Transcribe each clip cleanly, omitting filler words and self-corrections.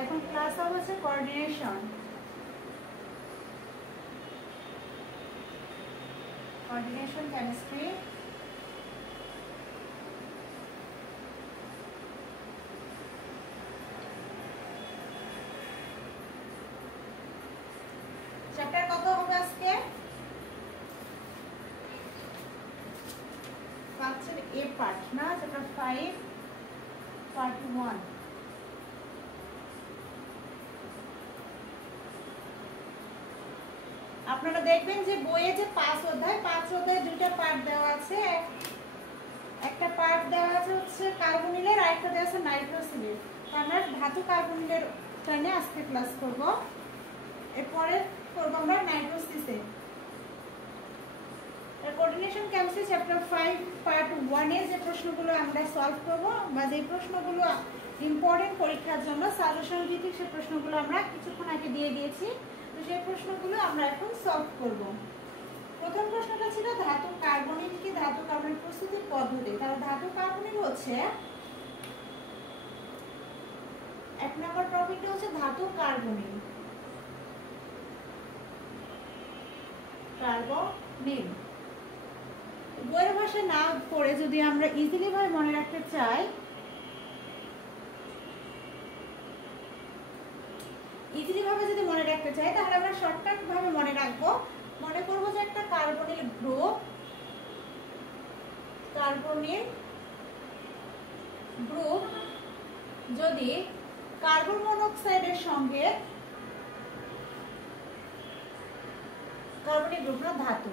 এখন ক্লাস হচ্ছে coordination. Coordination chemistry. Chapter কত হবে আজকে? পাঁচের এ পার্ট না, চ্যাপ্টার 5 পার্ট 1। আপনারা দেখবেন যে বইয়ে যে 5 অধ্যায় দুইটা পার্ট দেওয়া আছে। একটা পার্ট দেওয়া আছে হচ্ছে কার্বনিলের, আর একটা দেওয়া আছে নাইট্রোসিলের। আমরা ধাতু কার্বনিলের টানে আজকে ক্লাস করব, এরপরে করব আমরা নাইট্রোসিসে। কোঅর্ডিনেশন কেমিস্ট্রি চ্যাপ্টার 5 পার্ট 1 এর যে প্রশ্নগুলো আমরা সলভ করব, বা যে প্রশ্নগুলো ইম্পর্টেন্ট পরীক্ষার জন্য সলিউশন ভিত্তিক, সেই প্রশ্নগুলো আমরা কিছুক্ষণ আগে দিয়ে দিয়েছি। তো সেই প্রশ্নগুলো আমরা এখন সলভ করব। প্রথম প্রশ্নটা ছিল ধাতু কার্বনিল কি ধাতু কার্বনিল প্রস্তুতির পদ্ধতি। তাহলে ধাতু কার্বনিল হচ্ছে, এক নম্বর টপিকটা হচ্ছে ধাতু কার্বনিল। কার্বনিল বইয়ের ভাষায় না পড়ে যদি আমরা ইজিলি ভাবে মনে রাখতে চাই, তাহলে আমরা শর্টকাট ভাবে মনে রাখবো। মনে করবো যে একটা কার্বনিল গ্রুপ, যদি কার্বন মনোক্সাইডের সঙ্গে, কার্বনিল গ্রুপ না ধাতু,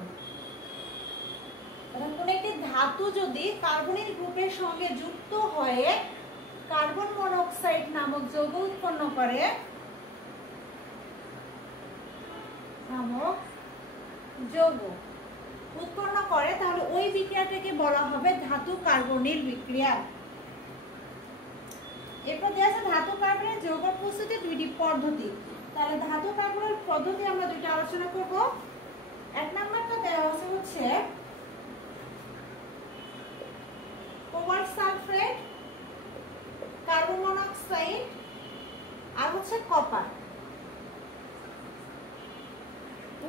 কোন একটি ধাতু যদি কার্বনিল গ্রুপের সঙ্গে যুক্ত হয়ে কার্বন মনোক্সাইড নামক যৌগ উৎপন্ন করে, তাহলে ওই বিক্রিয়াটাকে বলা হবে ধাতু কার্বনিল বিক্রিয়া। এরপর দেওয়া আছে ধাতু কার্বনের যৌগ প্রস্তুতির দুইটি পদ্ধতি। তাহলে ধাতু কার্বনের পদ্ধতি আমরা দুইটা আলোচনা করব। এক নাম্বারটা দেওয়া আছে হচ্ছে কোবাল্ট সালফেট, কার্বন মনোক্সাইড, আর হচ্ছে কপার।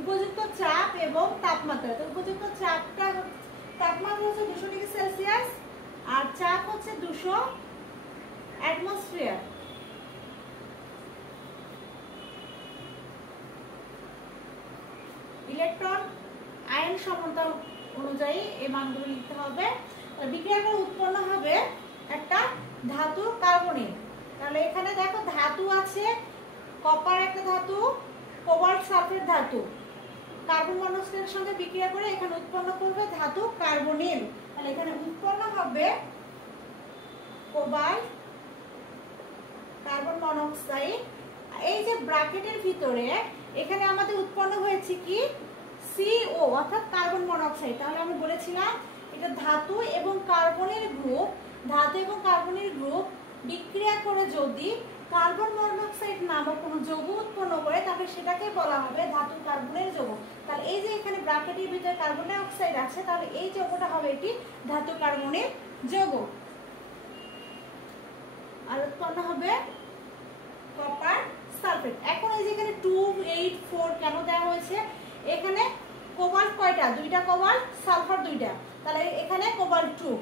উপযুক্ত চাপ এবং তাপমাত্রা। তো উপযুক্ত তাপমাত্রা হচ্ছে 200 ডিগ্রি সেলসিয়াস, আর চাপ হচ্ছে 200 অ্যাটমসফিয়ার। ইলেকট্রন আয়ন সমতা অনুযায়ী এই মানগুলো লিখতে হবে। বিক্রিয়া করে উৎপন্ন হবে একটা ধাতু কার্বনিল। তাহলে এখানে দেখো ধাতু আছে, কপার একটা ধাতু, কোবাল্ট সালফেট ধাতু, কার্বন মনোক্সাইডের সঙ্গে বিক্রিয়া করে এখানে উৎপন্ন করবে ধাতু কার্বনিল। তাহলে এখানে উৎপন্ন হবে কোবাল্ট, কার্বন মনোক্সাইড। এই যে ব্র্যাকেটের ভিতরে এখানে আমাদের উৎপন্ন হয়েছে কি CO, অর্থাৎ কার্বন মনোক্সাইড। তাহলে আমি বলেছিলাম এটা ধাতু এবং কার্বনের গ্রুপ, বিক্রিয়া করে যদি কার্বন মনোক্সাইড নামক কোনো যৌগ উৎপন্ন করে, তাহলে সেটাকে বলা হবে ধাতু কার্বনের যৌগ। তাহলে এই যে এখানে ব্র্যাকেটের ভিতরে কার্বন ডাই অক্সাইড আছে, তাহলে এই যৌগটা হবে এটি ধাতু কার্বনের যৌগ। আর উৎপন্ন হবে কপার সালফেট। এখন এই যে এখানে 2, 8, 4 কেন দেওয়া হয়েছে? এখানে কোবাল্ট কয়টা? দুইটা কোবাল্ট, সালফার দুইটা। তাহলে এখানে কোবাল্ট 2,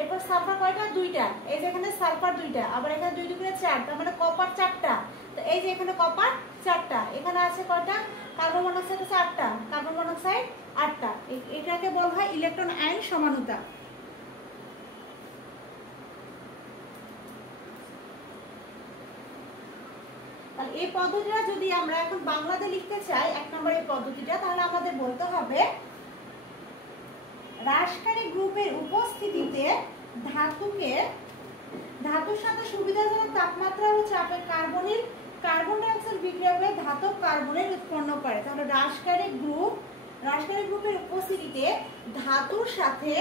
এরপর সালফার কয়টা? দুইটা। এই যে এখানে সালফার দুইটা, আবার এখানে 2 2 4, তার মানে কপার 4টা। তো এই যে এখানে কপার 4টা, এখানে আছে কয়টা? কার্বন মনোক্সাইড আছে 8টা, কার্বন মনোক্সাইড 8টা। এটাকে বলা হয় ইলেকট্রন আয়ন সমানুতা। তাহলে এই পদ্ধতিটা যদি আমরা এখন বাংলাতে লিখতে চাই, এক নম্বর এই পদ্ধতিটা, তাহলে আমাদের বলতে হবে রাসায়নিক গ্রুপের উপস্থিতিতে ধাতুর সাথে সুবিধাজনক তাপমাত্রা ও চাপে কার্বন ডাই অক্সাইড বিক্রিয়া করে ধাতব কার্বনিল উৎপন্ন করে। তাহলে রাসায়নিক গ্রুপের উপস্থিতিতে ধাতুর সাথে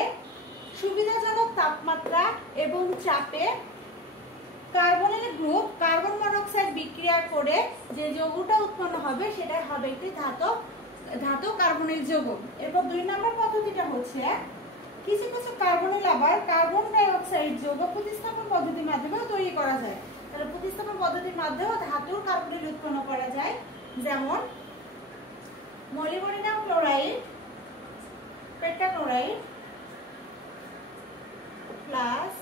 সুবিধাজনক তাপমাত্রা এবং চাপে কার্বনিল গ্রুপ কার্বন মনোক্সাইড বিক্রিয়া করে যে যৌগটা উৎপন্ন হবে সেটা হবে একটি ধাতু কার্বনিল যৌগ। এরপর 2 নম্বর পদ্ধতিটা হচ্ছে কিছু কার্বনিল আবার কার্বন ডাই অক্সাইড যৌগ প্রতিস্থাপন পদ্ধতির মাধ্যমে তৈরি করা যায়। তাহলে প্রতিস্থাপন পদ্ধতির মাধ্যমে ধাতুর কার্বনিল উৎপন্ন করা যায়, যেমন মলিবডিনাম ক্লোরাইড পেন্টাক্লোরাইড প্লাস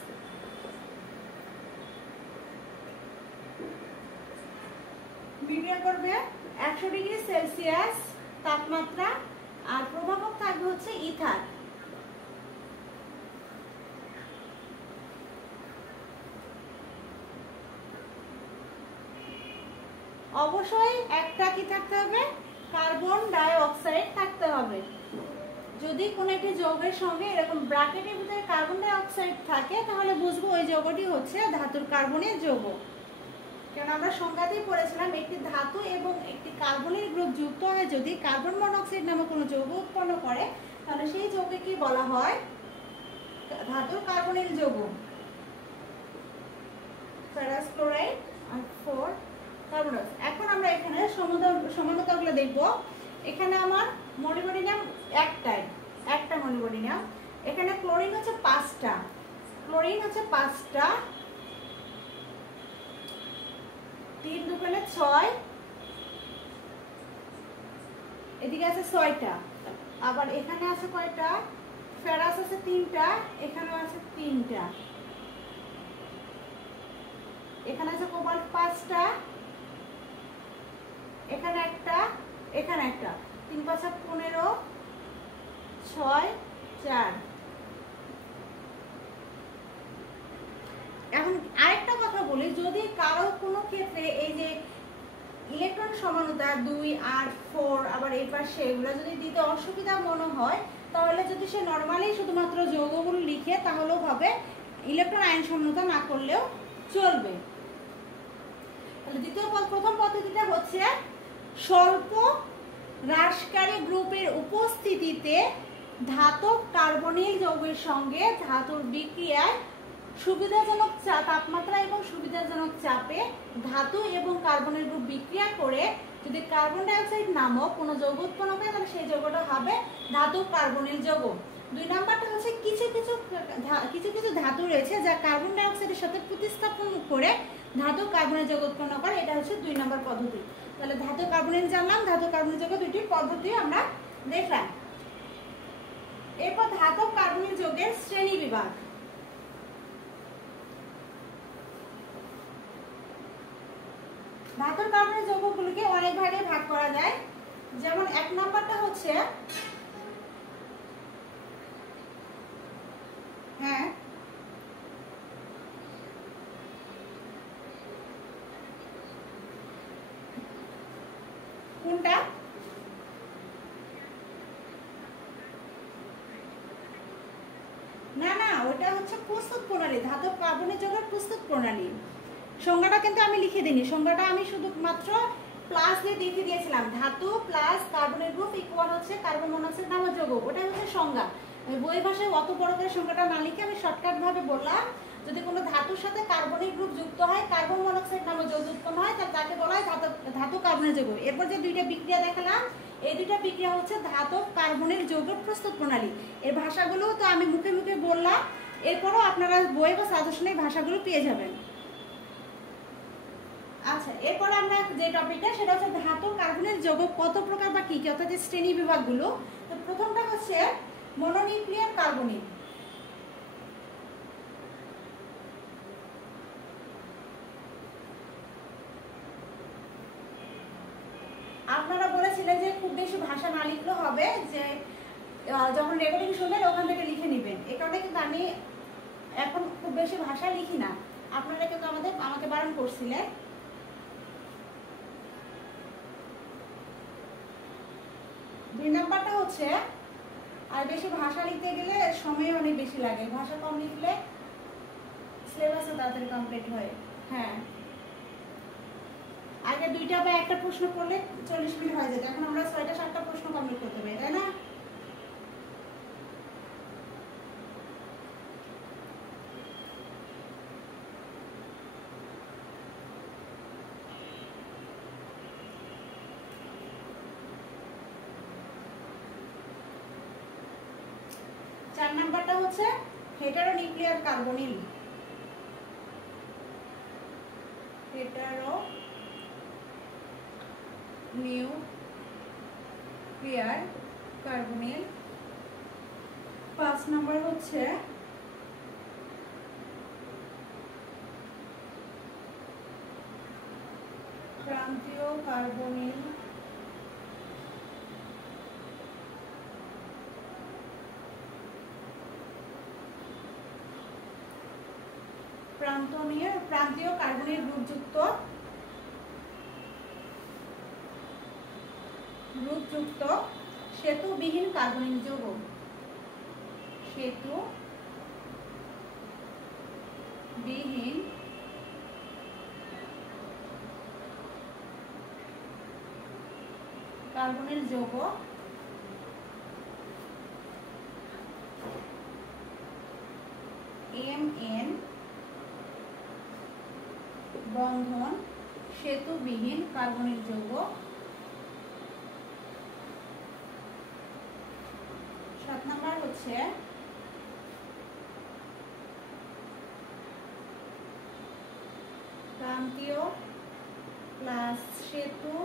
বিক্রিয়া করবে 100 ডিগ্রি সেলসিয়াস তাপমাত্রা, আর প্রভাবক থাকবে হচ্ছে ইথার। অবশ্যই একটা কি থাকতে হবে, কার্বন ডাই অক্সাইড থাকতে হবে। যদি কোনো একটি যৌগের সঙ্গে এরকম ব্র্যাকেটের ভিতরে কার্বন ডাই অক্সাইড থাকে তাহলে বুঝবো ওই যৌগটি হচ্ছে ধাতুর কার্বনের যৌগ। কারণ আমরা সংজ্ঞাতেই পড়েছিলাম একটি ধাতু এবং একটি কার্বনের গ্রুপ যুক্ত হয়ে যদি কার্বন মনোক্সাইড নামক কোনো যৌগ উৎপন্ন করে তাহলে সেই যৌগকে কি বলা হয়, ধাতুর কার্বনিল যৌগ। ফেরাস ক্লোরাইড আর 4 কার্বন ডাই অক্সাইড। এখন আমরা এখানে সমানতাগুলো দেখব। এখানে আমার মলিবডিনাম একটা মলিবডিনাম, এখানে ক্লোরিন হচ্ছে 5টা, ক্লোরিন হচ্ছে 5টা, 3 দুগুণে 6, এদিকে আছে 6টা, আবার এখানে আছে কয়টা, ফেরাস আছে 3টা, এখানেও আছে 3টা, এখানে আছে কোবাল্ট 5টা, এখানে একটা, এখানে একটা, 3 5 15, 6 4। এখন আরেকটা কথা বলি, যদি কারো কোনো ক্ষেত্রে এই যে ইলেকট্রন সমানতা 2 8 4 আবার এই পাশে এগুলো যদি দিতে অসুবিধা মনে হয় তাহলে যদি সে নরমালি শুধুমাত্র যৌগগুলো লিখে তাহলেও হবে, ইলেকট্রন আয়ন সমানতা না করলেও চলবে। তাহলে প্রথম পদ্ধতিটা হচ্ছে স্বল্প হ্রাসকারী গ্রুপের উপস্থিতিতে ধাতব কার্বনিল যৌগের সঙ্গে ধাতুর বিক্রিয়ায় সুবিধাজনক তাপমাত্রা এবং সুবিধাজনক চাপে ধাতু এবং কার্বনের গ্রুপ বিক্রিয়া করে যদি কার্বন ডাই অক্সাইড নামক কোনো যৌগ উৎপন্ন করে তাহলে সেই যৌগটা হবে ধাতব কার্বনিল যৌগ। 2 নাম্বারটা হচ্ছে কিছু কিছু ধাতু রয়েছে যা কার্বন ডাই অক্সাইডের সাথে প্রতিস্থাপন করে ধাতব কার্বনিল যৌগ উৎপন্ন করে, এটা হচ্ছে 2 নাম্বার পদ্ধতি। তাহলে ধাতব কার্বনিল জানলাম, ধাতব কার্বনিল যৌগ দুইটি পদ্ধতি আমরা দেখলাম। এরপর ধাতব কার্বনিল যৌগের শ্রেণী বিভাগ। ধাতব কার্বনিল যৌগগুলোকে অনেক ভাগে ভাগ করা যায়, যেমন 1 নাম্বারটা হচ্ছে কোনটা, না না ওটা হচ্ছে প্রস্তুত প্রণালী, ধাতব কার্বনিল যৌগের প্রস্তুত প্রণালী। সংজ্ঞাটা কিন্তু আমি লিখে দিইনি, সংজ্ঞাটা আমি শুধুমাত্র প্লাস দিয়ে লিখে দিয়েছিলাম, ধাতু প্লাস কার্বনের গ্রুপ ইকুয়াল হচ্ছে কার্বন মনোক্সাইড নামক যৌগ, ওটাই হচ্ছে সংজ্ঞা। বই ভাষায় অত বড় করে সংজ্ঞাটা না লিখে আমি শর্টকাট ভাবে বললাম, যদি কোনো ধাতুর সাথে কার্বনিক গ্রুপ যুক্ত হয়, কার্বন মনোক্সাইড নামক যৌগ উৎপন্ন হয়, তাকে বলা হয় ধাতু কার্বনিল যৌগ। এরপর যে দুইটা বিক্রিয়া দেখালাম, এই দুইটা বিক্রিয়া হচ্ছে ধাতব কার্বনিল যৌগের প্রস্তুত প্রণালী। এর ভাষাগুলো তো আমি মুখে মুখে বললাম, এরপরও আপনারা বই বা সাজেশনে ভাষাগুলো পেয়ে যাবেন। আচ্ছা, এরপর আমরা যে টপিকটা সেটা হচ্ছে ধাতব কার্বনিল যৌগ কত প্রকার বা কি কি, অর্থাৎ শ্রেণী বিভাগগুলো। তো প্রথমটা হচ্ছে মনোনিউক্লিয়ার কার্বনিল। আপনারা বলেছিলেন যে খুব বেশি ভাষা না লিখলেও হবে, যে যখন রেকর্ডিং শুনবেন ওখান থেকে লিখে নেবেন। এই কারণে কিন্তু আমি এখন খুব বেশি ভাষা লিখি না, আপনারা কিন্তু আমাকে বারণ করছিলেন। দুই নাম্বারটা হচ্ছে, আর বেশি ভাষা লিখতে গেলে সময় অনেক বেশি লাগে, ভাষা কম লিখলে সিলেবাসও তাড়াতাড়ি কমপ্লিট হয়। হ্যাঁ, আগে 2টা বা 1টা প্রশ্ন করলে 40 মিনিট হয়ে যেত, এখন আমরা 6টা 7টা প্রশ্ন কমপ্লিট করতে পারি, তাই না? চার নাম্বারটা হচ্ছে heteronuclear carbonyl. Hetero nuclear carbonyl. 5 number হচ্ছে প্রান্তীয় কার্বনিল প্রান্তীয় কার্বনিল গ্রুপযুক্ত সেতুবিহীন কার্বনিল যৌগ। সেতুবিহীন কার্বনিল যৌগ Mn বন্ধন সেতুবিহীন কার্বনিল যৌগ। 7 নাম্বার হচ্ছে প্রান্তীয় প্লাস সেতু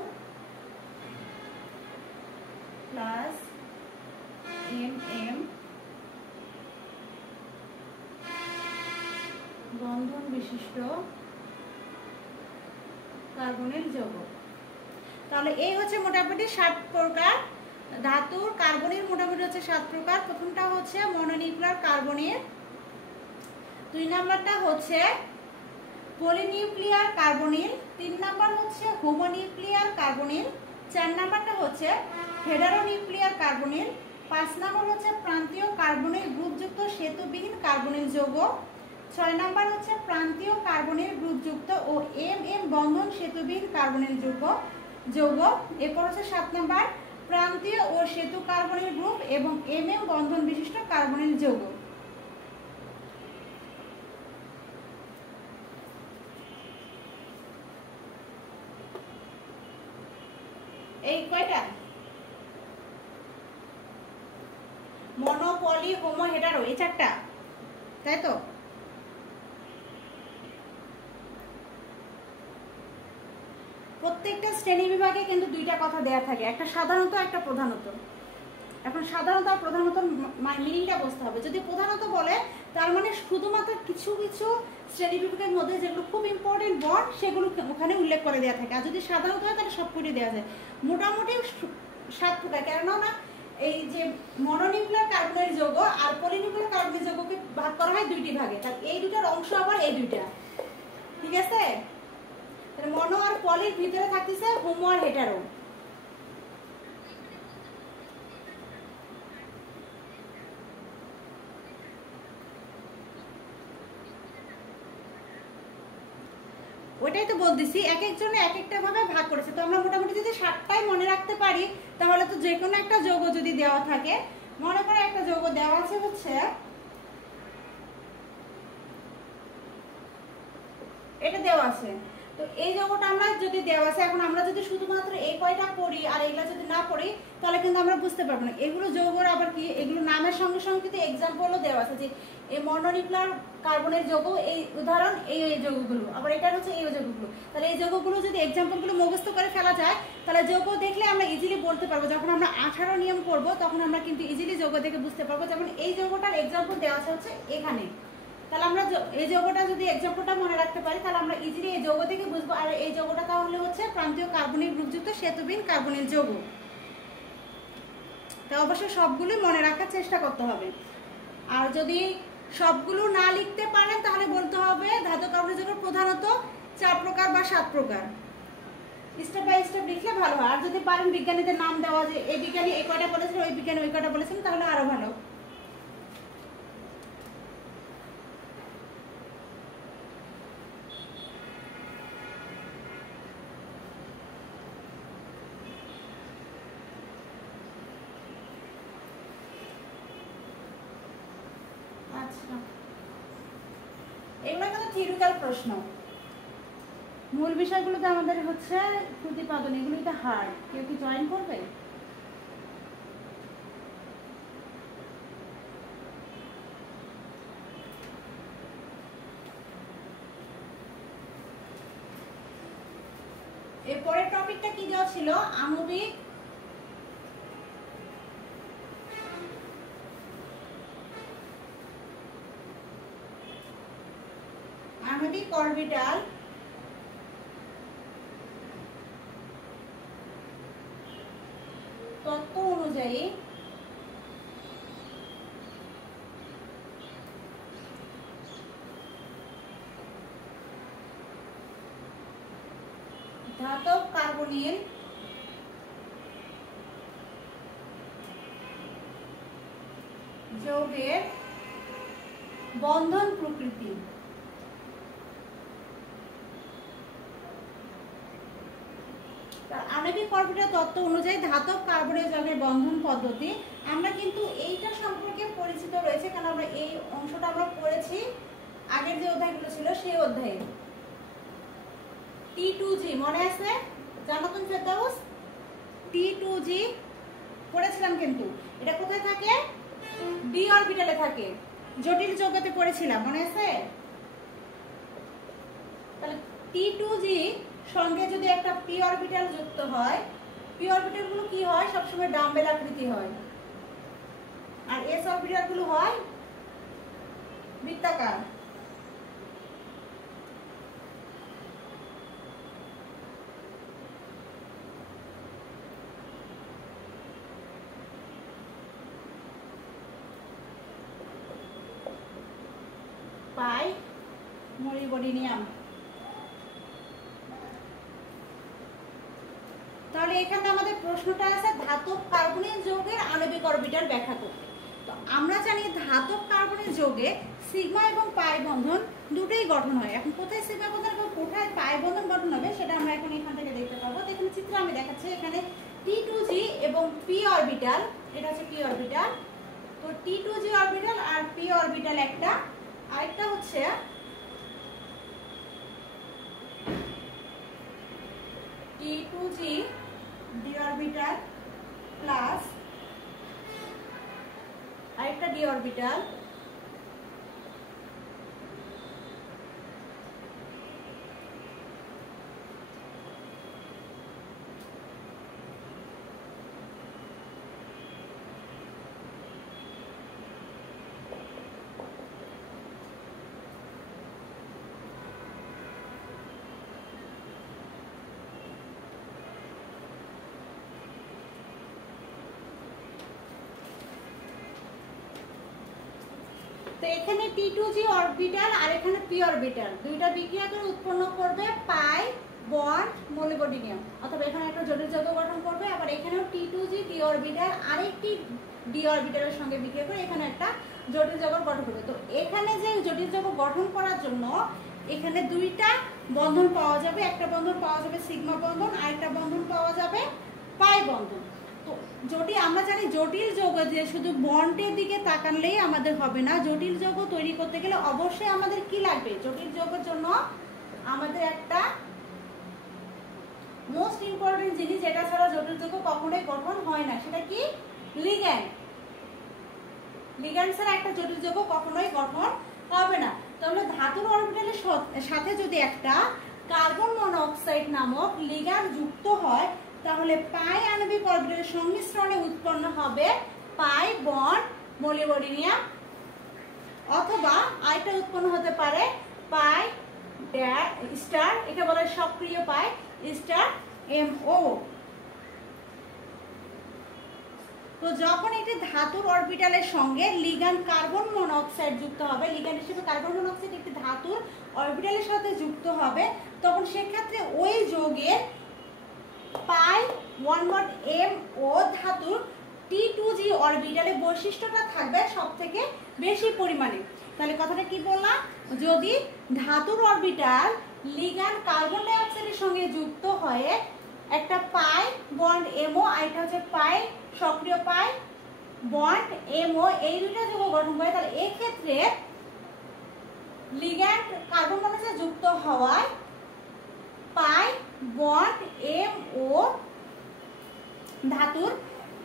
প্লাস বন্ধন বিশিষ্ট কার্বনিল যৌগ। তাহলে এই হচ্ছে মোটামুটি 7 প্রকার ধাতুর কার্বনিল, মোটামুটি হচ্ছে 7 প্রকার। প্রথমটা হচ্ছে মনোনিউক্লিয়ার কার্বনিল, 2 নাম্বারটা হচ্ছে পলিনিউক্লিয়ার কার্বনিল, 3 নাম্বার হচ্ছে হোমোনিউক্লিয়ার কার্বনিল, 4 নাম্বারটা হচ্ছে হেটারোনিউক্লিয়ার কার্বনিল, 5 নাম্বার হচ্ছে প্রান্তীয় কার্বনিল গ্রুপযুক্ত সেতুবিহীন কার্বনিল যৌগ, 6 নাম্বার হচ্ছে প্রান্তীয় কার্বনিল গ্রুপযুক্ত ও বন্ধন সেতুবিহীন কার্বনিল যৌগ। এরপর হচ্ছে 7 নাম্বার প্রান্তীয় ও সেতু কার্বনিল গ্রুপ এবং বন্ধন বিশিষ্ট কার্বনিল যৌগ। এই কয়টা মনো, পলি, হোমো, হেটারো, এই 4টা, তাই তো? প্রত্যেকটা শ্রেণী বিভাগে কিন্তু 2টা কথা দেয়া থাকে, একটা সাধারণত একটা প্রধানত। এখন সাধারণত আর প্রধানত মিনিংটা বুঝতে হবে। যদি প্রধানত বলে তার মানে শুধুমাত্র কিছু কিছু শ্রেণী বিভাগের মধ্যে যেগুলো খুব ইম্পর্টেন্ট ওয়ার্ড সেগুলো ওখানে উল্লেখ করে দেওয়া থাকে। আর যদি সাধারণত হয় তাহলে সবকটি দেওয়া যায়। মোটামুটি 7 প্রকার। কেননা এই যে মনোনিউক্লিয়ার কার্বনিল যৌগ আর পলিনিউক্লিয়ার কার্বনিল যৌগকে ভাগ করা হয় 2টি ভাগে। তাহলে এই 2টার অংশ আবার এই 2টা, ঠিক আছে? তাহলে মনো আর পলির ভিতরে থাকতেছে হোমো আর হেটারো। ওইটাই তো বলতেছি, এক একজনে এক একটা ভাবে ভাগ করেছে। তো আমরা মোটামুটি যদি 7টাই মনে রাখতে পারি তাহলে তো যে কোনো একটা যৌগ যদি দেওয়া থাকে, মনে করে একটা যৌগ দেওয়া আছে হচ্ছে এটা দেওয়া আছে, তো এই যৌগটা আমরা যদি দেওয়া আছে, এখন আমরা যদি শুধুমাত্র এই কয়টা পড়ি আর এগুলা যদি না পড়ি তাহলে কিন্তু আমরা বুঝতে পারবো না। এগুলো যৌগের আবার কি, এগুলো নামের সঙ্গে সঙ্গে কিন্তু এক্সাম্পলও দেওয়া আছে যে এই মনোনিউক্লিয়ার কার্বনের যৌগ, এই উদাহরণ এই যৌগগুলো, আবার এটা হচ্ছে এই যৌগগুলো। তাহলে এই যৌগগুলো যদি এক্সাম্পলগুলো মুখস্থ করে ফেলা যায় তাহলে যৌগ দেখলে আমরা ইজিলি বলতে পারবো। যখন আমরা 18 নিয়ম করব তখন আমরা কিন্তু ইজিলি যৌগ দেখে বুঝতে পারবো। যেমন এই যৌগটার এক্সাম্পল দেওয়া আছে হচ্ছে এখানে, তাহলে আমরা এই যৌগটা যদি এক্সাম্পলটা মনে রাখতে পারি তাহলে আমরা ইজিলি এই যৌগ থেকে বুঝবো। আর এই যৌগটা তাহলে হচ্ছে প্রান্তীয় কার্বনিল গ্রুপযুক্ত সেতুবিহীন কার্বনিল যৌগ। তা অবশ্যই সবগুলোই মনে রাখার চেষ্টা করতে হবে। আর যদি সবগুলো না লিখতে পারেন তাহলে বলতে হবে ধাতু কার্বনিল যৌগ প্রধানত 4 প্রকার বা 7 প্রকার। স্টেপ বাই স্টেপ লিখলে ভালো হয়। আর যদি পারেন বিজ্ঞানীদের নাম দেওয়া, যে এই বিজ্ঞানী এই কয়টা বলেছেন, ওই বিজ্ঞানী ওই কয়টা বলেছেন, তাহলে আরো ভালো। এগুলো কিন্তু থিওরিক্যাল প্রশ্ন। মূল বিষয়গুলোতে আমাদের হচ্ছে প্রতিপাদন, এগুলো এটা হার্ড। কেউ কি জয়েন করবে? এরপরের টপিকটা কি দেওয়া ছিল? আণবিক অরবিটাল তত্ত্ব অনুযায়ী ধাতব কার্বনিল যৌগের বন্ধন প্রকৃতি। আণবিক অরবিটাল তত্ত্ব অনুযায়ী ধাতব কার্বনিল যৌগের বন্ধন পদ্ধতি। আমরা কিন্তু এইটা সম্পর্কে পরিচিত রয়েছে, কারণ আমরা এই অংশটা আমরা পড়েছি আগের যে অধ্যায়গুলো ছিল সেই অধ্যায়ে। T2G মনে আছে? জানাতুন ফেরদাউস T2G পড়েছিলাম, কিন্তু এটা কোথায় থাকে? ডি অরবিটালে থাকে, জটিল যৌগতে পড়েছিলাম, মনে আছে? তাহলে T2G সঙ্গে যদি একটা পি অরবিটাল যুক্ত হয়, পি অরবিটাল গুলো কি হয়? সবসময় ডাম্বেল আকৃতি হয়, আর এস অরবিটাল গুলো হয় বৃত্তাকার। পাই মোলিবডেনিয়াম। তাহলে এখানে আমাদের প্রশ্নটা আছে ধাতব কার্বনিল যৌগের আণবিক অরবিটাল ব্যাখ্যা করতে। তো আমরা জানি ধাতব কার্বনিল যৌগে সিগমা এবং পাই বন্ধন দুটোই গঠন হয়। এখন কোথায় সিগমা বন্ধন এবং কোথায় পাই বন্ধন গঠন হবে সেটা আমরা এখন এখান থেকে দেখতে পাবো। দেখুন চিত্রে আমি দেখাচ্ছি, এখানে T2G এবং পি অরবিটাল, এটা হচ্ছে পি অরবিটাল। তো T2G অরবিটাল আর পি অরবিটাল একটা, আরেকটা হচ্ছে T2G d অরবিটাল প্লাস আরেকটা d অরবিটাল তো এখানে T2G অরবিটাল আর এখানে পি অরবিটাল দুইটা বিক্রিয়া করে উৎপন্ন করবে পাই বন্ড মোলিবডেনিয়াম, অথবা এখানে একটা জটিল যৌগ গঠন করবে। আবার এখানেও T2G ডি অরবিটাল আরেকটি ডি অরবিটালের সঙ্গে বিক্রিয়া করে এখানে একটা জটিল যৌগ গঠন করবে। তো এখানে যে জটিল যৌগ গঠন করার জন্য এখানে দুইটা বন্ধন পাওয়া যাবে, একটা বন্ধন পাওয়া যাবে সিগমা বন্ধন, আরেকটা বন্ধন পাওয়া যাবে পাই বন্ধন। তো জটিল, আমরা জানি জটিল যৌগ যে শুধু বন্ডের দিকে তাকালেই আমাদের হবে না, জটিল যৌগ তৈরি করতে গেলে অবশ্যই আমাদের কি লাগবে? জটিল যৌগের জন্য আমাদের একটা মোস্ট ইম্পর্টেন্ট জিনিস, যেটা ছাড়া জটিল যৌগ কখনোই গঠন হয় না, সেটা কি? লিগ্যান্ড। লিগ্যান্ড ছাড়া একটা জটিল যৌগ কখনোই গঠন হবে না। তাহলে ধাতুর অরবিটালের সাথে যদি একটা কার্বন মনোক্সাইড নামক লিগ্যান্ড যুক্ত হয়, তাহলে পাই আণবিক অরবিটালের সংমিশ্রণে উৎপন্ন হবে পাই বন্ড মোলিবডেনিয়াম, অথবা আরেকটা উৎপন্ন হতে পারে পাই স্টার, এটা বলা হয় সক্রিয় পাই স্টার MO। তো যখন একটি ধাতুর অরবিটালের সঙ্গে লিগ্যান্ড কার্বন মনোক্সাইড যুক্ত হবে, লিগ্যান্ড হিসেবে কার্বন মনোক্সাইড একটি ধাতুর অরবিটালের সাথে যুক্ত হবে, তখন সেক্ষেত্রে ওই যৌগের পাই MO ধাতুর T2G অরবিটালে বৈশিষ্ট্যটা থাকবে সবথেকে বেশি পরিমাণে। তাহলে কথাটা কি বললাম? যদি ধাতুর অরবিটাল লিগ্যান্ড কার্বন ডাই অক্সাইডের সঙ্গে যুক্ত হয়ে একটা পাই বন্ড MO আর এটা হচ্ছে পাই সক্রিয় পাই বন্ড MO, এই দুইটা যৌগ গঠন করে, তাহলে এই ক্ষেত্রে লিগ্যান্ড কার্বন মনোক্সাইড যুক্ত হওয়ায় পাই বন্ড MO ধাতুর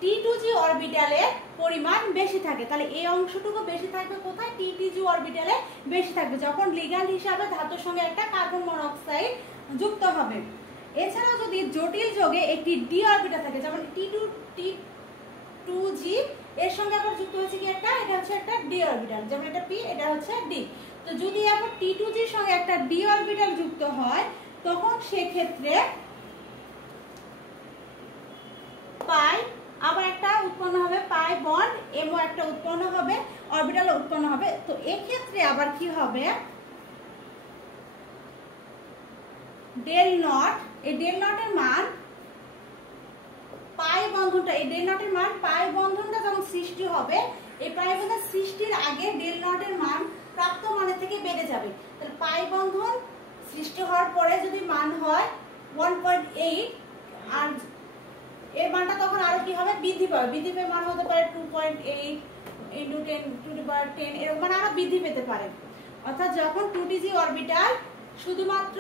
T2G অরবিটালের পরিমাণ বেশি থাকে। তাহলে এই অংশটুকু বেশি থাকবে কোথায়? T2G অরবিটালে বেশি থাকবে যখন লিগ্যান্ড হিসাবে ধাতুর সঙ্গে একটা কার্বন মনোক্সাইড যুক্ত হবে। এছাড়াও যদি জটিল যোগে একটি ডি অরবিটাল থাকে, যেমন T2G এর সঙ্গে আবার যুক্ত হচ্ছে কি একটা, এটা হচ্ছে একটা ডি অরবিটাল, যেমন এটা P, এটা হচ্ছে D। তো যদি আবার T2G এর সঙ্গে একটা ডি অরবিটাল যুক্ত হয়, তখন সেক্ষেত্রে পাই আবার একটা উৎপন্ন হবে, পাই বন্ড এমও একটা উৎপন্ন হবে, অরবিটাল উৎপন্ন হবে। তো এক্ষেত্রে আবার কি হবে, ডেল নট, এই ডেল নটের মান পাই বন্ধনটা, এই ডেল নটের মান পাই বন্ধনটা যখন সৃষ্টি হবে, এই পাই বন্ধন সৃষ্টির আগে ডেল নটের মান প্রাপ্ত মানের থেকে বেড়ে যাবে। তাহলে পাই বন্ধন সৃষ্টি হওয়ার পরে যদি মান হয় 1.8, আর এর মানটা তখন আরো কি হবে, বৃদ্ধি পাবে। বৃদ্ধি পেয়ে মান হতে পারে 2.8 × 10⁻10, এরকম মানে আরো বৃদ্ধি পেতে পারে। অর্থাৎ যখন 2Tg অরবিটাল শুধুমাত্র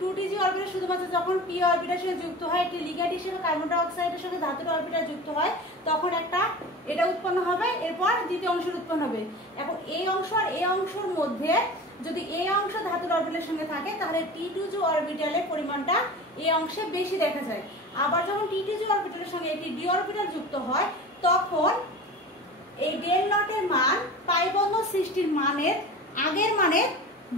2Tg অরবিটাল শুধুমাত্র যখন p অরবিটালের সঙ্গে যুক্ত হয়, একটি লিগ্যান্ড হিসেবে কার্বন ডাই অক্সাইডের সঙ্গে ধাতুর অরবিটাল যুক্ত হয়, তখন একটা এটা উৎপন্ন হবে, এরপর দ্বিতীয় অংশ উৎপন্ন হবে। এখন এই অংশ আর এই অংশের মধ্যে যদি এই অংশ ধাতুর অরবিটালের সঙ্গে থাকে, তাহলে T2G অরবিটালের পরিমাণটা এই অংশে বেশি দেখা যায়। আবার যখন T2G অরবিটালের সঙ্গে একটি ডি অরবিটাল যুক্ত হয়, তখন এই ডেল নটের মান পাই বন্ধন সৃষ্টির মানের আগের মানের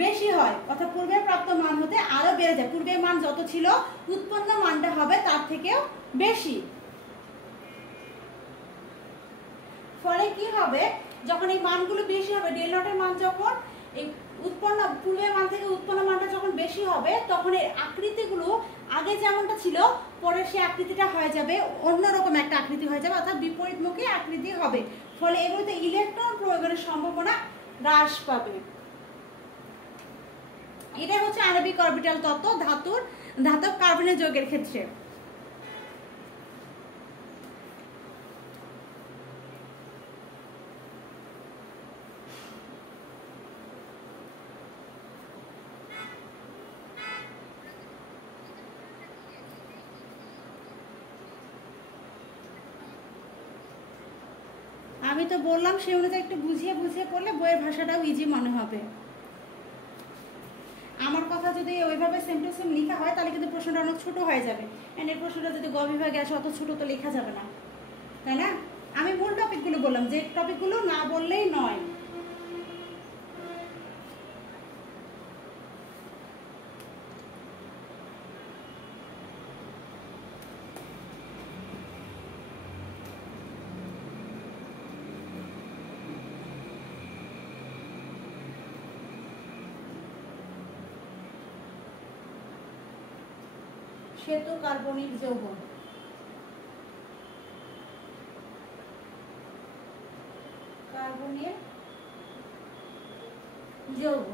বেশি হয়, অর্থাৎ পূর্বের প্রাপ্ত মান হতে আরো বেড়ে যায়। পূর্বের মান যত ছিল, উৎপন্ন মানটা হবে তার থেকেও বেশি। ফলে কি হবে, যখন এই মানগুলো বেশি হবে, ডেল নটের মান যখন এই উৎপন্ন পূর্বের মান থেকে উৎপন্ন মানটা যখন বেশি হবে, তখন এই আকৃতিগুলো আগে যেমনটা ছিল, পরে সেই আকৃতিটা হয়ে যাবে অন্যরকম একটা আকৃতি হয়ে যাবে, অর্থাৎ বিপরীতমুখী আকৃতি হবে। ফলে এগুলোতে ইলেকট্রন প্রয়োগের সম্ভাবনা হ্রাস পাবে। এটাই হচ্ছে আণবিক অরবিটাল তত্ত্ব ধাতব কার্বনের যৌগের ক্ষেত্রে। আমি তো বললাম সেই অনুযায়ী একটু বুঝিয়ে বুঝিয়ে পড়লে বইয়ের ভাষাটাও ইজি মনে হবে। আমার কথা যদি ওইভাবে সেম টু সেম লেখা হয়, তাহলে কিন্তু প্রশ্নটা অনেক ছোট হয়ে যাবে। এর প্রশ্নটা যদি গ বিভাগে আসে, অত ছোট তো লেখা যাবে না, তাই না? আমি মূল টপিকগুলো বললাম, যে টপিকগুলো না বললেই নয়। শ্বেত কার্বনিক যৌগ, কার্বনের যৌগ।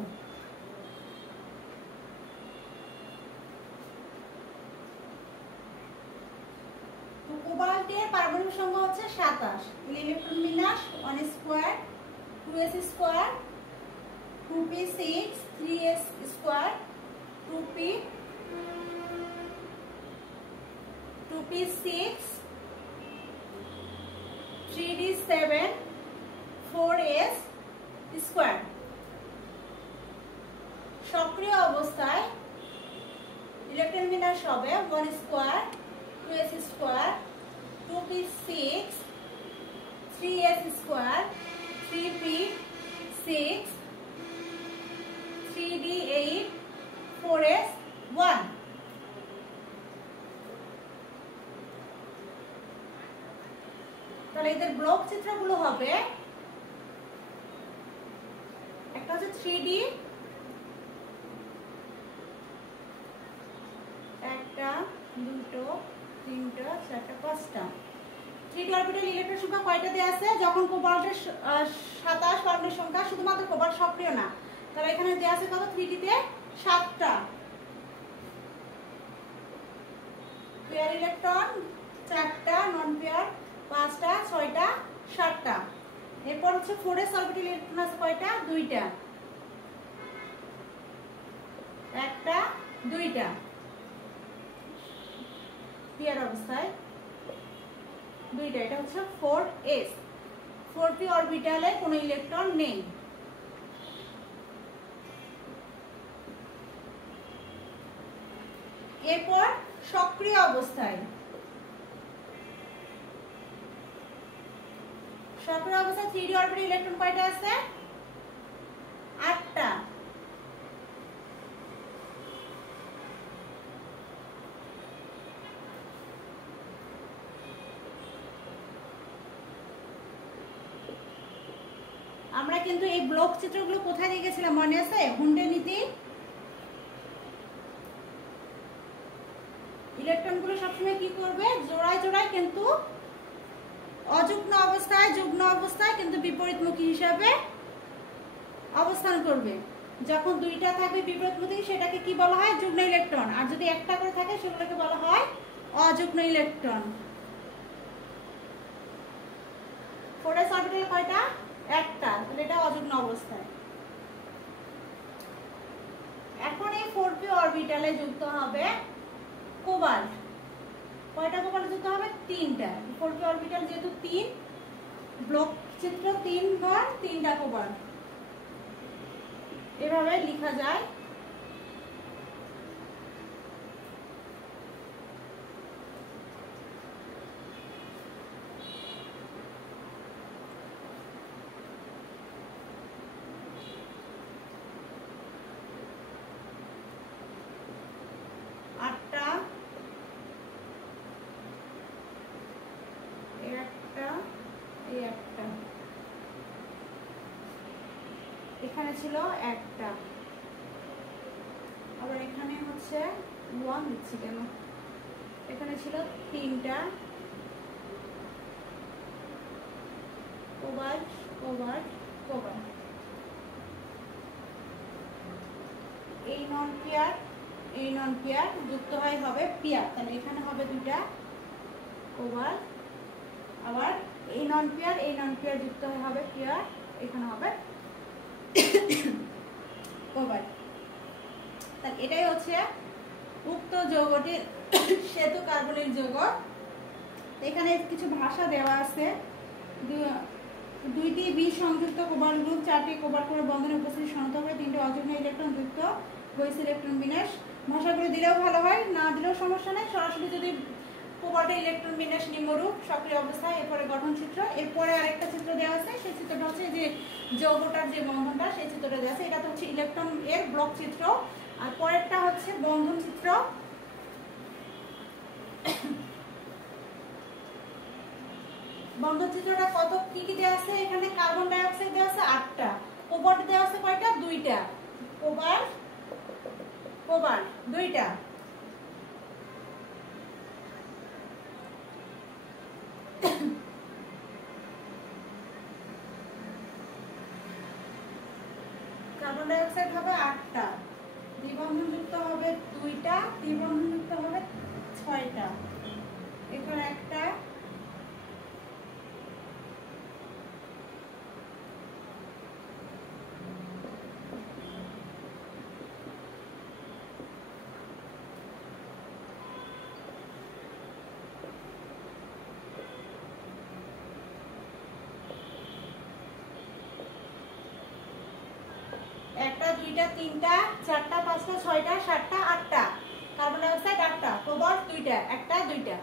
কোবাল্টের পারমাণবিক সংখ্যা হচ্ছে 27, ইলেকট্রন বিন্যাস 1 square 2s square 2p6 3s square 2p6 3d7 4s square. সক্রিয় অবস্থায় ইলেকট্রন বিন্যাস হবে 1 square 2s square 2p6 3s square 3p6 3d8 4s 1। তাহলে এদের ব্লক চিত্রগুলো হবে, একটা হচ্ছে 3d, একটা দুটো তিনটা চারটা পাঁচটা। 3d অরবিটাল ইলেকট্রন সংখ্যা কয়টা দেয়া আছে? যখন কোবাল্টের 27 পারমাণবিক সংখ্যা, শুধুমাত্র কোবাল্ট সক্রিয় না, তাহলে এখানে দেয়া আছে কত? 3d তে 7টা পেয়ার ইলেকট্রন, 4টা নন পেয়ার, 5টা 6টা 7টা। এরপর হচ্ছে 4s অরবিটাল ইলেকট্রন আছে কয়টা? 2টা, একটা 2টা পেয়ার অবস্থায় 2টা। এটা হচ্ছে 4s। 4p অরবিটালে কোনো ইলেকট্রন নেই। এরপর সক্রিয় অবস্থায়, সক্রিয় অবস্থায় 3d অরবিটাল ইলেকট্রন কয়টা আছে? 8টা। আমরা কিন্তু এই ব্লক চিত্রগুলো কোথায় দেখেছিলাম মনে আছে? হুন্ডের নীতি। ইলেকট্রনগুলো সবসময় কি করবে? জোড়ায় জোড়ায় কিন্তু অযুগ্ম অবস্থায়, যুগ্ম অবস্থায় কিন্তু বিপরীতমুখী হিসাবে অবস্থান করবে। যখন দুইটা থাকবে বিপরীতমুখী সেটাকে কি বলা হয়? যুগ্ম ইলেকট্রন। আর যদি একটা করে থাকে সেগুলোকে বলা হয় অযুগ্ম ইলেকট্রন। 4s অরবিটাল কয়টা? একটা, তাহলে এটা অযুগ্ম অবস্থায়। এখন এই 4p অরবিটালে যুক্ত হবে কোবাল্ট। কয়টা কোবাল্ট যুক্ত হবে? 3টা। 4p অরবিটাল যেহেতু 3, ব্লক চিত্র 3 ঘর 3টা কোবাল্ট, এভাবে লেখা যায়। এখানে ছিল একটা, আবার এখানে হচ্ছে 1 দিচ্ছি কেন? এখানে ছিল 3টা কোবাল্ট, কোবাল্ট, কোবাল্ট। এই নন পেয়ার, এই নন পেয়ার যুক্ত হয় হবে পেয়ার, তাহলে এখানে হবে 2টা কোবাল্ট। আবার এই নন পেয়ার, এই নন পেয়ার যুক্ত হয় হবে পেয়ার, এখানে হবে কোবাল্ট। তাহলে এটাই হচ্ছে উক্ত যৌগটির শ্বেত কার্বনিক যৌগ। এখানে কিছু ভাষা দেওয়া আছে। 2টি বিষ সংযুক্ত কোবাল্ট গ্রুপ 4টি কোবাল্ট করে বন্ধনে উপস্থিতি শনাক্ত করে 3টি অযুগ্ম ইলেকট্রন যুক্ত বহিঃস্থ ইলেকট্রন বিন্যাস। ভাষাগুলো দিলেও ভালো হয়, না দিলেও সমস্যা নেই। সরাসরি যদি কোবাল্টের ইলেকট্রন বিন্যাস নিম্নরূপ, সক্রিয় অবস্থায়, এরপরে গঠন চিত্র, এরপরে আরেকটা চিত্র দেওয়া আছে। সেই চিত্রটা হচ্ছে যে যৌগটার যে বন্ধনটা, সেই চিত্রটা দেওয়া আছে। এটা তো হচ্ছে ইলেকট্রন এর ব্লক চিত্র, আর পরেরটা হচ্ছে বন্ধন চিত্র। বন্ধন চিত্রটা কত কি কি দেওয়া আছে? এখানে কার্বন ডাই অক্সাইড দেওয়া আছে 8টা, কোবাল্ট দেওয়া আছে কয়টা? 2টা কোবাল্ট, কোবাল্ট 2টা। কার্বন ডাই অক্সাইড হবে 8টা, দ্বিবন্ধনযুক্ত হবে 2টা, দ্বিবন্ধনযুক্ত হবে 6টা। এখানে একটা, একটা, 2টা, 3টা, 4টা, 5টা, 6টা, 7টা, 8টা কার্বন ডাই অক্সাইড, 8টা কোবাল্ট, 2টা, একটা, 2টা।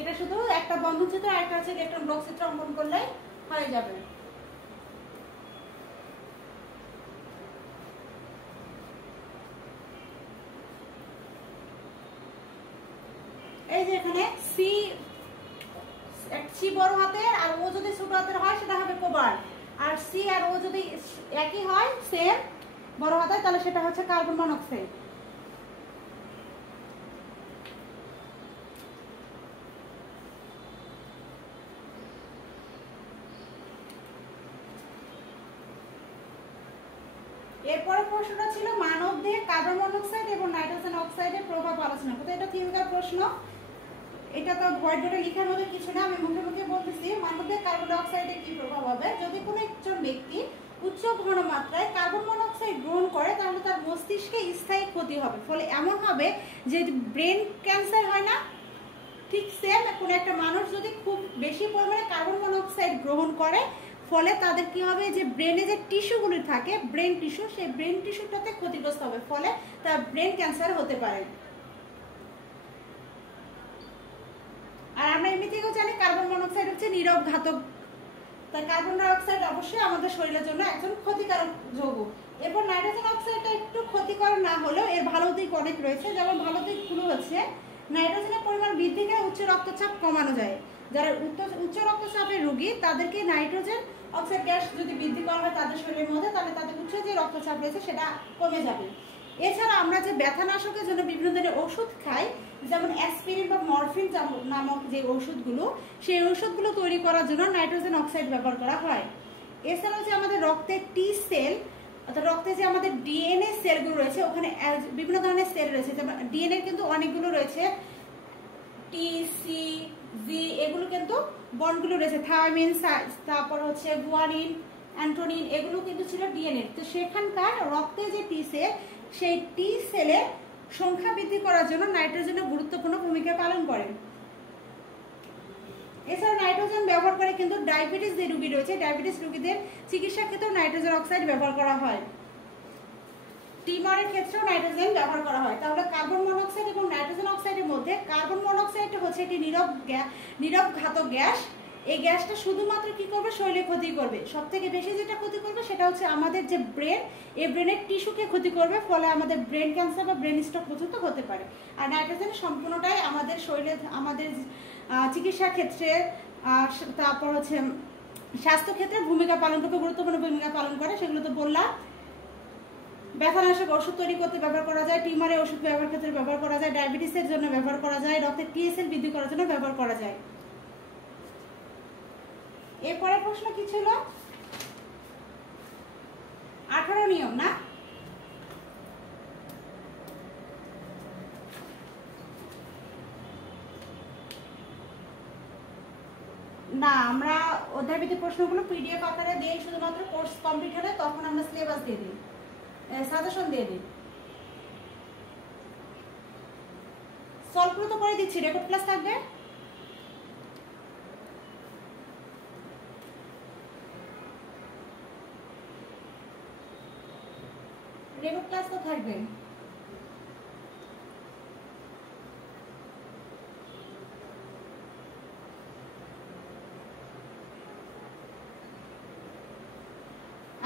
এটা শুধু একটা বন্ধন চিত্র আর একটা হচ্ছে ইলেকট্রন ব্লক চিত্র অঙ্কন করলে হয়ে যাবে। এই যে এখানে সি বড় হাতের আর ও যদি ছোট হাতের হয় সেটা হবে কোবাল্ট, আর সি আর ও যদি একই হয় সেম বড় হাতের তাহলে সেটা হচ্ছে কার্বন মনোক্সাইড। এরপরে প্রশ্নটা ছিল মানব দেহে কার্বন মনোক্সাইড এবং নাইট্রোজেন অক্সাইডের প্রভাব আলোচনা করতে। এটা থিওরিক্যাল প্রশ্ন, এটা তো ভয়েড বোর্ডে লেখার মতো কিছু না, আমি মুখে মুখে বলতেছি। মানব দেহে কার্বন ডাই অক্সাইডের কি প্রভাব হবে? যদি কোনো একজন ব্যক্তি উচ্চ ঘনমাত্রায় কার্বন মনোক্সাইড গ্রহণ করে তাহলে তার মস্তিষ্কে স্থায়ী ক্ষতি হবে। ফলে এমন হবে যে ব্রেন ক্যান্সার হয় না, ঠিক সেম কোনো একটা মানুষ যদি খুব বেশি পরিমাণে কার্বন মনোক্সাইড গ্রহণ করে ফলে তাদের কি হবে, যে ব্রেনে যে টিস্যুগুলি থাকে, ব্রেন টিস্যু, সেই ব্রেন টিস্যুটাতে ক্ষতিগ্রস্ত হবে, ফলে তার ব্রেন ক্যান্সার হতে পারে। আর আমরা এমনি থেকেও জানি কার্বন মনোক্সাইড হচ্ছে নীরব ঘাতক, তাই কার্বন ডাই অক্সাইড অবশ্যই আমাদের শরীরের জন্য একজন ক্ষতিকারক যৌগ। এরপর নাইট্রোজেন অক্সাইডটা একটু ক্ষতিকর না হলেও এর ভালো দিক অনেক রয়েছে। যেমন ভালো দিকগুলো হচ্ছে নাইট্রোজেনের পরিমাণ বৃদ্ধি করে উচ্চ রক্তচাপ কমানো যায়। যারা উচ্চ রক্তচাপের রোগী তাদেরকে নাইট্রোজেন অক্সাইড গ্যাস যদি বৃদ্ধি করা হয় তাদের শরীরের মধ্যে, তাহলে তাদের উচ্চ যে রক্তচাপ রয়েছে সেটা কমে যাবে। এছাড়া আমরা যে ব্যথানাশকের জন্য বিভিন্ন ধরনের ওষুধ খাই, যেমন অ্যাসপিরিন বা মরফিন নামক যে ওষুধগুলো, সেই ওষুধগুলো তৈরি করার জন্য নাইট্রোজেন অক্সাইড ব্যবহার করা হয়। এছাড়াও যে আমাদের রক্তের টি সেল, অর্থাৎ রক্তে যে আমাদের ডিএনএ সেলগুলো রয়েছে, ওখানে বিভিন্ন ধরনের সেল রয়েছে, যেমন ডিএনএ কিন্তু অনেকগুলো রয়েছে, টি, সি, জি, এগুলো কিন্তু বন্ডগুলো রয়েছে, থায়ামিন, তারপর হচ্ছে গুয়ানিন, অ্যান্টোনিন, এগুলো কিন্তু ছিল ডিএনএ। তো সেখানকার রক্তে যে টি সেল, সেই টি সেলের সংখ্যা বৃদ্ধি করার জন্য নাইট্রোজেনের গুরুত্বপূর্ণ ভূমিকা পালন করে। এছাড়া নাইট্রোজেন ব্যবহার করে কিন্তু ডায়াবেটিস যে রোগী রয়েছে, ডায়াবেটিস রোগীদের চিকিৎসার ক্ষেত্রেও নাইট্রোজেন অক্সাইড ব্যবহার করা হয়। টিউমারের ক্ষেত্রেও নাইট্রোজেন ব্যবহার করা হয়। তাহলে কার্বন মনোক্সাইড এবং নাইট্রোজেন অক্সাইডের মধ্যে কার্বন মনোক্সাইড হচ্ছে একটি নীরব ঘাতক গ্যাস। এই গ্যাসটা শুধুমাত্র কি করবে, শরীরে ক্ষতি করবে। সব থেকে বেশি যেটা ক্ষতি করবে সেটা হচ্ছে আমাদের যে ব্রেন, এই ব্রেনের টিস্যুকে ক্ষতি করবে, ফলে আমাদের ব্রেন ক্যান্সার বা ব্রেন স্ট্রোক পর্যন্ত হতে পারে। আর নাইট্রোজেন সম্পূর্ণটাই আমাদের শরীরে, আমাদের চিকিৎসা ক্ষেত্রে, তারপর হচ্ছে স্বাস্থ্য ক্ষেত্রে ভূমিকা পালন করবে, গুরুত্বপূর্ণ ভূমিকা পালন করে। সেগুলো তো বললাম। ব্যথানাশক ওষুধ তৈরি করতে ব্যবহার করা যায়, টিউমারের ওষুধ ব্যবহার ক্ষেত্রে ব্যবহার করা যায়, ডায়াবেটিসের জন্য ব্যবহার করা যায়, রক্তের টিএসএল বৃদ্ধি করার জন্য ব্যবহার করা যায়। এরপরের প্রশ্ন কি ছিল? 18 নিয়ম না? না, আমরা অধ্যায়ভিত্তিক প্রশ্নগুলো পিডিএফ আকারে দিয়ে শুধুমাত্র কোর্স কমপ্লিট হলে তখন আমরা সিলেবাস দিয়ে দিই, সাজেশন দিয়ে দিই। সলভগুলো তো করে দিচ্ছি, রেকর্ড ক্লাস থাকবে। রেকর্ড ক্লাস তো থাকবে।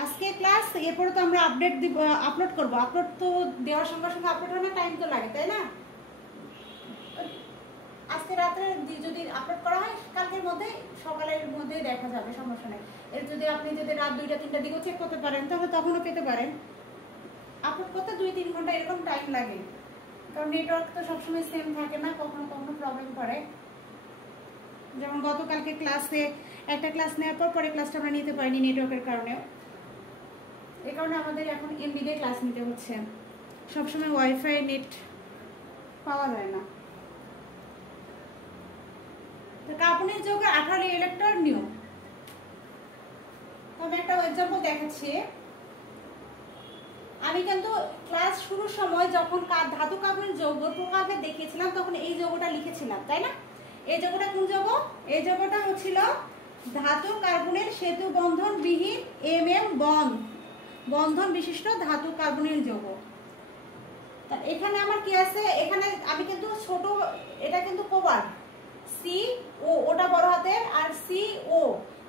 আজকে ক্লাস, এরপরে তো আমরা আপডেট দিব, আপলোড করব। আপলোড তো দেওয়ার সঙ্গে সঙ্গে আপলোড হয় না, টাইম তো লাগে, তাই না? আজকে রাতে যদি আপলোড করা হয়, কালকের মধ্যে সকালের মধ্যে দেখা যাবে, সমস্যা নেই। এর যদি আপনি যদি রাত 2টা-3টার দিকেও চেক করতে পারেন, তাহলে তখনও পেতে পারেন। আপলোড করতে 2-3 ঘন্টা এরকম টাইম লাগে, কারণ নেটওয়ার্ক তো সবসময় সেম থাকে না, কখনো কখনো প্রবলেম করে। যেমন গতকালকে ক্লাসে একটা ক্লাস নেওয়ার পর পরে ক্লাসটা আমরা নিতে পারিনি নেটওয়ার্কের কারণে। এই কারণে আমাদের এখন এমবি দিয়ে ক্লাস নিতে হচ্ছে, সবসময় ওয়াইফাই নেট পাওয়া যায় না। তো কার্বনের যৌগ 18 ইলেকট্রন নিয়ম, আমি একটা এক্সাম্পল দেখাচ্ছি। আমি কিন্তু ক্লাস শুরুর সময় যখন ধাতু কার্বনের যৌগ প্রকারভেদ দেখিয়েছিলাম, তখন এই যৌগটা লিখেছিলাম, তাই না? এই যৌগটা কোন যৌগ? এই যৌগটা হচ্ছিল ধাতু কার্বনের সেতু বন্ধন বিহীন বন্ধন বিশিষ্ট ধাতু কার্বনিল যৌগ। এখানে আমার কি আছে, এখানে আমি কিন্তু ছোট, এটা কিন্তু কোবাল্ট, সি ও, ওটা বড় হাতের, আর সি ও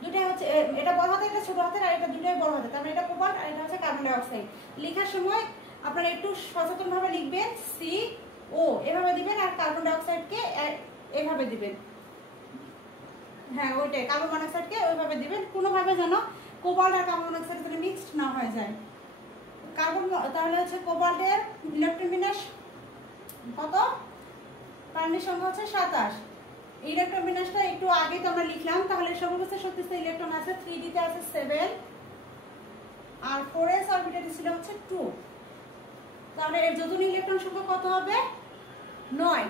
দুটাই হচ্ছে, এটা বড় হাতের, এটা ছোট হাতের, আর এটা দুটাই বড় হাতের। তার মানে এটা কোবাল্ট আর এটা হচ্ছে কার্বন ডাই অক্সাইড। লেখার সময় আপনারা একটু সচেতনভাবে লিখবেন, সি ও এভাবে দিবেন, আর কার্বন ডাই অক্সাইডকে এভাবে দিবেন। হ্যাঁ, ওইটাই, কার্বন মনোক্সাইডকে ওইভাবে দিবেন, কোনোভাবে যেন কোবাল্ট আর কার্বন মনোক্সাইড যেন মিক্সড না হয়ে যায়। কার্বন, তাহলে হচ্ছে কোবাল্টের ইলেকট্রন বিন্যাস কত? পারমাণবিক সংখ্যা হচ্ছে 27। ইলেকট্রন বিন্যাসটা একটু আগে তো আমরা লিখলাম। তাহলে সর্বশেষ শক্তিতে ইলেকট্রন আছে 3d তে আছে 7, আর 4s অরবিটালে ছিল হচ্ছে 2। তাহলে এর যোজনী ইলেকট্রন সংখ্যা কত হবে? 9।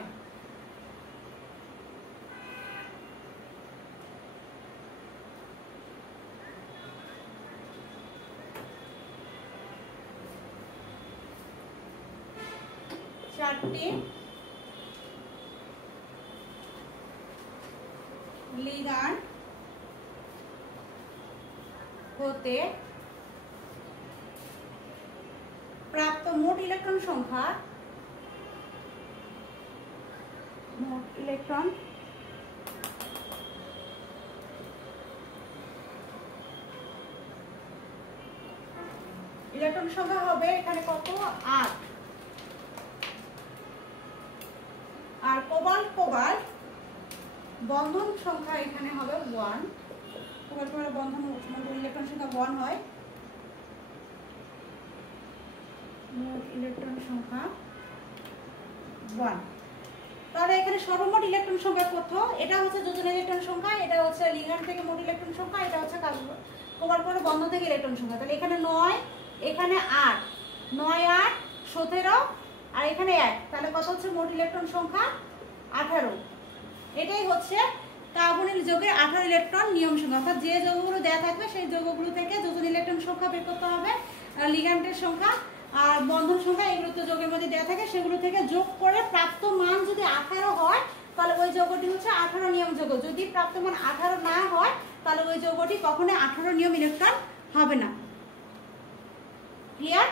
চারটি লিগ্যান্ড হতে প্রাপ্ত মোট ইলেকট্রন সংখ্যা ইলেকট্রন সংখ্যা হবে এখানে কত 8 আর কোবাল্ট বন্ধন সংখ্যা এখানে হবে 1 কোবাল্ট বন্ধন ইলেকট্রন সংখ্যা 1 হয় মোট ইলেকট্রন সংখ্যা 1 তাহলে এখানে সর্বমোট ইলেকট্রন সংখ্যা কত এটা হচ্ছে যোজন ইলেকট্রন সংখ্যা এটা হচ্ছে লিগ্যান্ড থেকে মোট ইলেকট্রন সংখ্যা এটা হচ্ছে কোবাল্ট বন্ধন থেকে ইলেকট্রন সংখ্যা তাহলে এখানে 9 এখানে 8 9 8 17 আর এখানে 1 তাহলে কত হচ্ছে মোট ইলেকট্রন সংখ্যা 18 এটাই হচ্ছে কার্বনিল যৌগের 18 ইলেকট্রন নিয়ম সংখ্যা অর্থাৎ যে যৌগগুলো দেয়া থাকবে সেই যৌগগুলো থেকে যোজন ইলেকট্রন সংখ্যা বের করতে হবে লিগ্যান্ডের সংখ্যা আর বন্ধন সংখ্যা এগুলো তো যৌগের মধ্যে দেয়া থাকে সেগুলো থেকে যোগ করে প্রাপ্ত মান যদি 18 হয় তাহলে ওই যৌগটি হচ্ছে 18 নিয়ম যৌগ যদি প্রাপ্ত মান 18 না হয় তাহলে ওই যৌগটি কখনোই 18 নিয়ম ইলেকট্রন হবে না ক্লিয়ার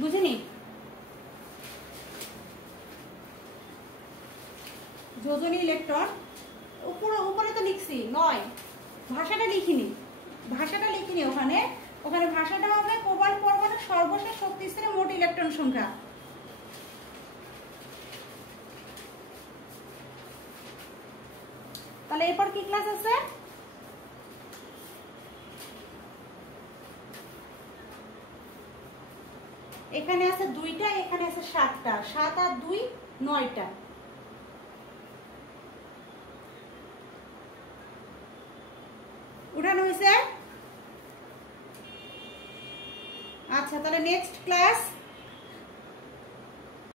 বুঝিনি যোজনী ইলেকট্রন উপরে তো লিখছি 9 ভাষাটা লিখিনি ওখানে ভাষাটা হবে কোবাল্ট পরমাণুর সর্বশেষ শক্তি স্তরে মোট ইলেকট্রন সংখ্যা তাহলে এরপর কি ক্লাস আছে এখানে আছে 2টা এখানে আছে 7টা 7 আর 2 9টা উঠানো হয়েছে আচ্ছা তাহলে নেক্সট ক্লাস